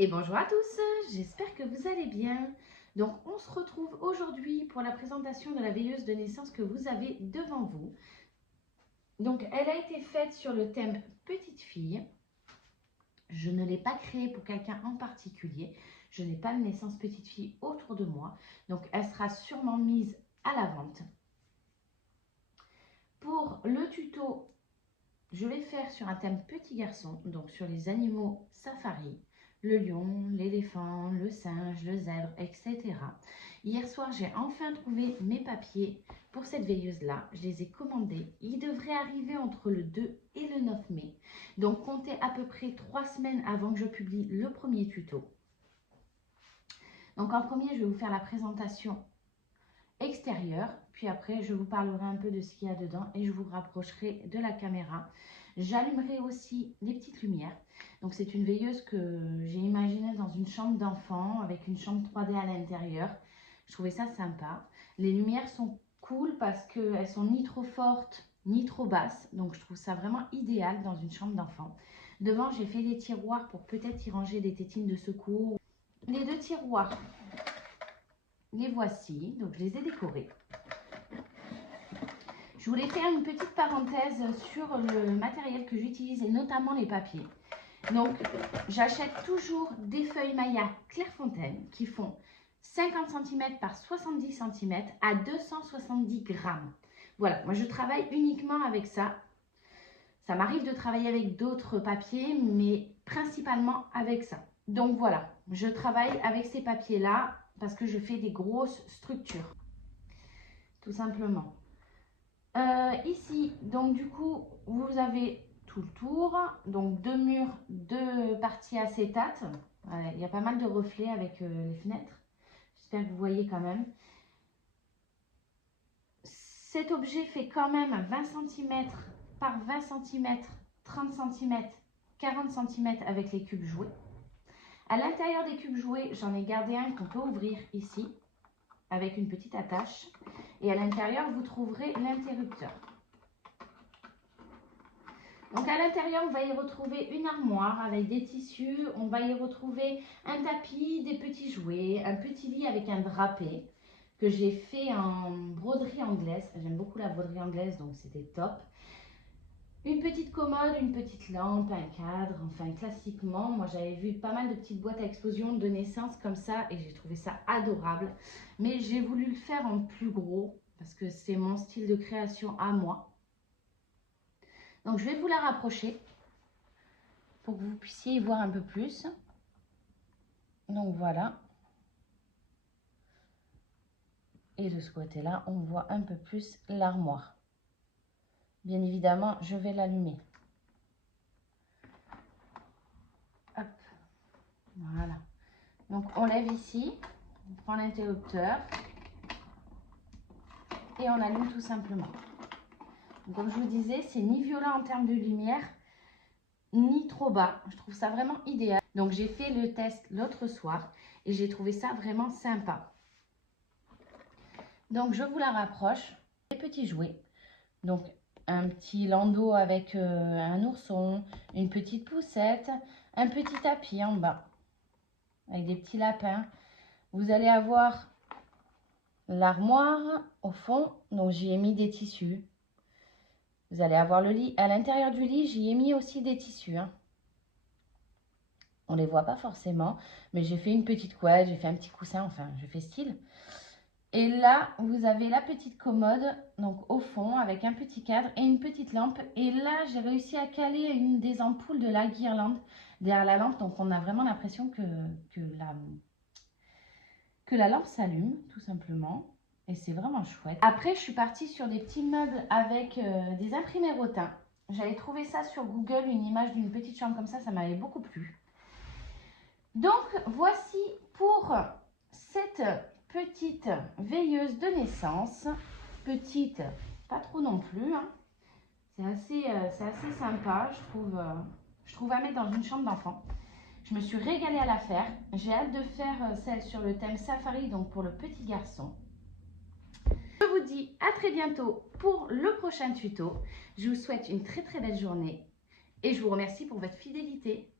Et bonjour à tous, j'espère que vous allez bien. Donc on se retrouve aujourd'hui pour la présentation de la veilleuse de naissance que vous avez devant vous. Donc elle a été faite sur le thème petite fille. Je ne l'ai pas créée pour quelqu'un en particulier. Je n'ai pas de naissance petite fille autour de moi. Donc elle sera sûrement mise à la vente. Pour le tuto, je vais faire sur un thème petit garçon, donc sur les animaux safari. Le lion, l'éléphant, le singe, le zèbre, etc. Hier soir, j'ai enfin trouvé mes papiers pour cette veilleuse-là. Je les ai commandés. Ils devraient arriver entre le 2 et le 9 mai. Donc, comptez à peu près 3 semaines avant que je publie le premier tuto. Donc, en premier, je vais vous faire la présentation extérieure. Puis après, je vous parlerai un peu de ce qu'il y a dedans et je vous rapprocherai de la caméra. J'allumerai aussi des petites lumières. Donc c'est une veilleuse que j'ai imaginée dans une chambre d'enfant avec une chambre 3D à l'intérieur. Je trouvais ça sympa. Les lumières sont cool parce qu'elles sont ni trop fortes ni trop basses. Donc je trouve ça vraiment idéal dans une chambre d'enfant. Devant, j'ai fait des tiroirs pour peut-être y ranger des tétines de secours. Les deux tiroirs, les voici. Donc je les ai décorés. Je voulais faire une petite parenthèse sur le matériel que j'utilise et notamment les papiers. Donc, j'achète toujours des feuilles Maya Clairefontaine qui font 50 cm par 70 cm à 270 grammes. Voilà, moi je travaille uniquement avec ça. Ça m'arrive de travailler avec d'autres papiers, mais principalement avec ça. Donc voilà, je travaille avec ces papiers-là parce que je fais des grosses structures, tout simplement. Ici, donc du coup, vous avez tout le tour, donc deux murs, deux parties acétate. Il y a pas mal de reflets avec les fenêtres. J'espère que vous voyez quand même. Cet objet fait quand même 20 cm par 20 cm, 30 cm, 40 cm avec les cubes joués. À l'intérieur des cubes joués, j'en ai gardé un qu'on peut ouvrir ici avec une petite attache. Et à l'intérieur, vous trouverez l'interrupteur. Donc à l'intérieur, on va y retrouver une armoire avec des tissus, on va y retrouver un tapis, des petits jouets, un petit lit avec un drapé que j'ai fait en broderie anglaise. J'aime beaucoup la broderie anglaise, donc c'était top. Une petite commode, une petite lampe, un cadre, enfin classiquement, moi j'avais vu pas mal de petites boîtes à explosion de naissance comme ça et j'ai trouvé ça adorable. Mais j'ai voulu le faire en plus gros parce que c'est mon style de création à moi. Donc je vais vous la rapprocher pour que vous puissiez y voir un peu plus. Donc voilà. Et de ce côté-là, on voit un peu plus l'armoire. Bien évidemment, je vais l'allumer. Hop. Voilà. Donc on lève ici, on prend l'interrupteur et on allume tout simplement. Donc, comme je vous disais, c'est ni violent en termes de lumière, ni trop bas. Je trouve ça vraiment idéal. Donc j'ai fait le test l'autre soir et j'ai trouvé ça vraiment sympa. Donc je vous la rapproche. Les petits jouets. Donc un petit landau avec un ourson, une petite poussette, un petit tapis en bas avec des petits lapins. Vous allez avoir l'armoire au fond, donc j'y ai mis des tissus. Vous allez avoir le lit. À l'intérieur du lit, j'y ai mis aussi des tissus. On ne les voit pas forcément, mais j'ai fait une petite couette, j'ai fait un petit coussin, enfin, je fais style. Et là, vous avez la petite commode, donc au fond, avec un petit cadre et une petite lampe. Et là, j'ai réussi à caler une des ampoules de la guirlande derrière la lampe. Donc, on a vraiment l'impression que la lampe s'allume, tout simplement. Et c'est vraiment chouette. Après, je suis partie sur des petits meubles avec des imprimés Rotin. J'avais trouvé ça sur Google, une image d'une petite chambre comme ça m'avait beaucoup plu. Donc, voici pour cette petite veilleuse de naissance. Petite, pas trop non plus. Hein. C'est assez sympa, je trouve à mettre dans une chambre d'enfant. Je me suis régalée à la faire. J'ai hâte de faire celle sur le thème safari, donc pour le petit garçon. Je vous dis à très bientôt pour le prochain tuto. Je vous souhaite une très belle journée et je vous remercie pour votre fidélité.